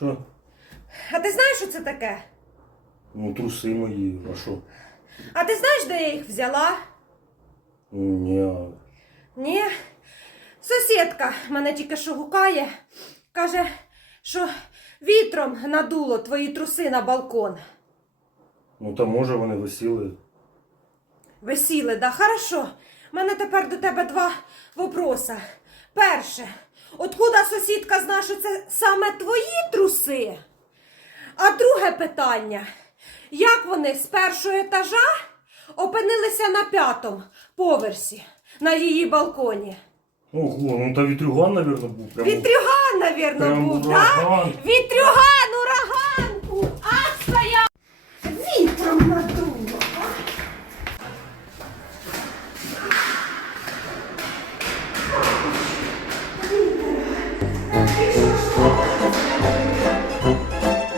Що? А ти знаєш, що це таке? Ну, труси мої, а що? А ти знаєш, де я їх взяла? Ні. Ні. Сусідка мене тільки що гукає, каже, що вітром надуло твої труси на балкон. Ну, та може вони висіли. Весіле, да, хорошо. У мене тепер до тебе два вопроса. Перше, откуда сусідка зна, що це саме твої труси? А друге питання: як вони з першого етажа опинилися на п'ятому поверсі на її балконі? Ого, ну та вітрюган, мабуть, був. Прямо. Вітрюган, навірно, Прям був, ураган. так? Вітрюган,